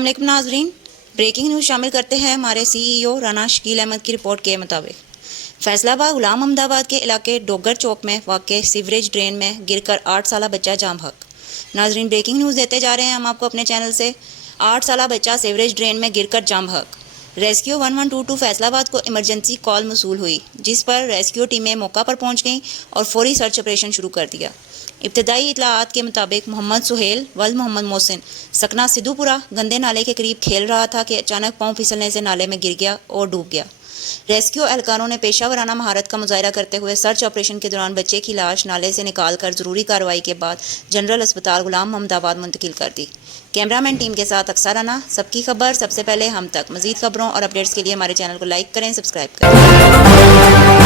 अस्सलाम वालेकुम नाजरीन, ब्रेकिंग न्यूज़ शामिल करते हैं हमारे सीईओ राना शकील अहमद की रिपोर्ट के मुताबिक फैसलाबाद गुलाम अहमदाबाद के इलाके डोगर चौक में वाक़ सीवरेज ड्रेन में गिरकर 8 साला बच्चा जाम हक। नाजरीन, ब्रेकिंग न्यूज़ देते जा रहे हैं हम आपको अपने चैनल से। 8 साला बच्चा सीवरेज ड्रेन में गिरकर जाम हक। रेस्क्यू 1122 फैसलाबाद को इमरजेंसी कॉल मसूल हुई, जिस पर रेस्क्यू टीमें मौका पर पहुंच गईं और फौरी सर्च ऑपरेशन शुरू कर दिया। इब्तदाई इतलाआत के मुताबिक मोहम्मद सुहेल वल्द मोहम्मद मोहसिन सकना सिद्धूपुरा गंदे नाले के करीब खेल रहा था कि अचानक पाँव फिसलने से नाले में गिर गया और डूब गया। रेस्क्यू एहलकारों ने पेशावराना महारत का मुजाहरा करते हुए सर्च ऑपरेशन के दौरान बच्चे की लाश नाले से निकालकर ज़रूरी कार्रवाई के बाद जनरल अस्पताल गुलाम अहमदाबाद मुंतकिल कर दी। कैमरामैन टीम के साथ अक्सर राना, सबकी खबर सबसे पहले हम तक। मज़ीद खबरों और अपडेट्स के लिए हमारे चैनल को लाइक करें, सब्सक्राइब करें।